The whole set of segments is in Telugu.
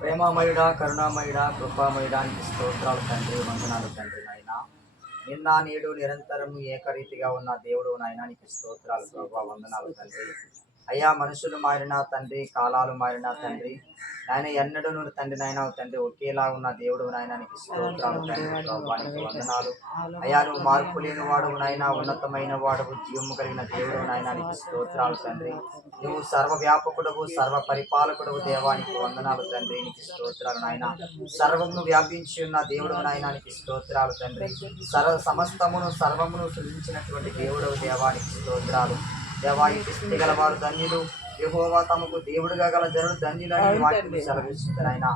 ప్రేమమయుడా, కరుణామయుడా, కృపామయుడా నీకు స్తోత్రాలు తండ్రి, వందనాలు తండ్రి నాయన. నిన్న నేడు నిరంతరము ఏకరీతిగా ఉన్న దేవుడు నాయన నీకు స్తోత్రాలు ప్రభా, వందనాలు తండ్రి. అయ్యా మనుషులు మారినా తండ్రి, కాలాలు మారినా తండ్రి, ఆయన ఎన్నడూ నువ్వు తండ్రి నాయన తండ్రి ఒకేలా ఉన్న దేవుడు నాయన నీకు స్తోత్రాలు తండ్రి ప్రభా, నీకు వందనాలు. అయ్యా నువ్వు మార్పు లేని వాడువు నాయన, ఉన్నతమైన వాడువు, జీవము కలిగిన దేవుడు నాయన నీకు స్తోత్రాలు తండ్రి. నువ్వు సర్వ వ్యాపకుడవు, సర్వ పరిపాలకుడవు దేవా, నీకు వందనాలు తండ్రి, నీకు స్తోత్రాలు నాయన. సర్వమును వ్యాపించి ఉన్న దేవుడు నాయన నీకు స్తోత్రాలు తండ్రి. సర్వమును సృజించినటువంటి దేవుడు దేవా, నీకు స్తోత్రాలు దేవా. ఈ స్థితి గల వారు ధన్యులు, యెహోవా తమకు దేవుడుగా గల జనులు ధన్యులని వాక్యం సెలవిస్తుంది నాయన.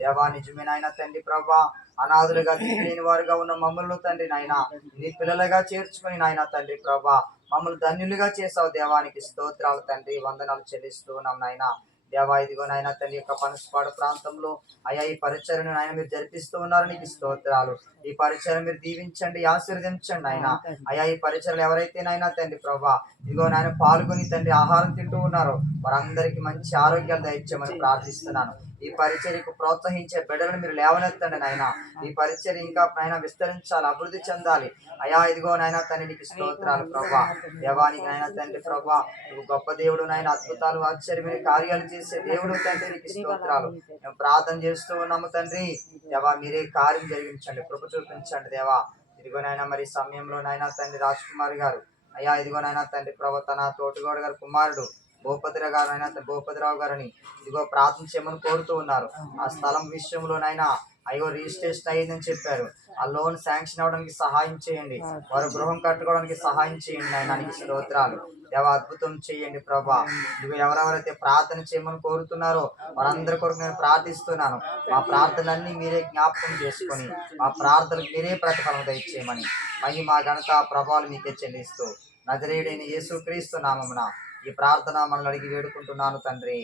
దేవా నిజమే నాయన తండ్రి ప్రభా, అనాథులుగా దిక్కులేని వారుగా ఉన్న మమ్మల్ని తండ్రి నాయన నీ పిల్లలుగా చేర్చుకుని నాయన తండ్రి ప్రభా, మమ్మల్ని ధన్యులుగా చేసావు దేవానికి స్తోత్రాలు తండ్రి, వందనాలు చెల్లిస్తూ ఉన్నాం నాయన. దేవా ఇదిగో నాయన తండ్రి యొక్క పనసపాడు ప్రాంతంలో అయ్యా ఈ పరిచర్ను నాయన మీరు జరిపిస్తూ ఉన్నారు, నీకు స్తోత్రాలు. ఈ పరిచయం మీరు దీవించండి, ఆశీర్వదించండి ఆయన. అయ్యా ఈ పరిచయలు ఎవరైతే నాయన తండ్రి ప్రభా ఇదిగో నాయన పాల్గొని తండ్రి ఆహారం తింటూ ఉన్నారో వారందరికీ మంచి ఆరోగ్యాలు దయచేయమని ప్రార్థిస్తున్నాను. ఈ పరిచర్యకు ప్రోత్సహించే బిడ్డలను మీరు లేవనెత్తండి నాయన. ఈ పరిచర్య ఇంకా నాయన విస్తరించాలి, అభివృద్ధి చెందాలి. అయా ఇదిగో నాయన తండ్రి నీకు స్తోత్రాలు ప్రభా. దేవానికి నాయన తండ్రి ప్రభా, నువ్వు గొప్ప దేవుడు నాయన, అద్భుతాలు ఆశ్చర్యమైన కార్యాలు చేసే దేవుడు తండ్రి, నీకు స్తోత్రాలు. మేము ప్రార్థన చేస్తూ ఉన్నాము తండ్రి. దేవా మీరే కార్యం జరిగించండి, కృప చూపించండి దేవా. ఇదిగో నాయన మరి సమయంలో నాయన తండ్రి రాజ్ కుమార్ గారు అయ్యా ఇదిగో నాయన తండ్రి ప్రభా తన తోటిగోడ గారు కుమారుడు భూపతిరావు గారని ఇదిగో ప్రార్థన చేయమని కోరుతూ ఉన్నారు. ఆ స్థలం విషయంలోనైనా అయ్యో రిజిస్ట్రేషన్ అయ్యిందని చెప్పారు. ఆ లోన్ శాంక్షన్ అవ్వడానికి సహాయం చేయండి, వారు గృహం కట్టుకోవడానికి సహాయం చేయండి ఆయన, నీకు స్తోత్రాలు దేవ. అద్భుతం చేయండి ప్రభా. ఇదిగో ఎవరెవరైతే ప్రార్థన చేయమని కోరుతున్నారో వారందరి కొరకు నేను ప్రార్థిస్తున్నాను. మా ప్రార్థనలన్నీ మీరే జ్ఞాపకం చేసుకొని మా ప్రార్థనకు మీరే ప్రతిఫలం దయచేయమని మహిమ ఘనత ప్రభావాలు మీకే చెల్లిస్తూ నజరేయుడైన యేసుక్రీస్తు నామమున ఈ ప్రార్థన మనల్ని అడిగి వేడుకుంటున్నాను తండ్రి.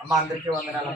అమ్మ అందరికీ వందనాలు.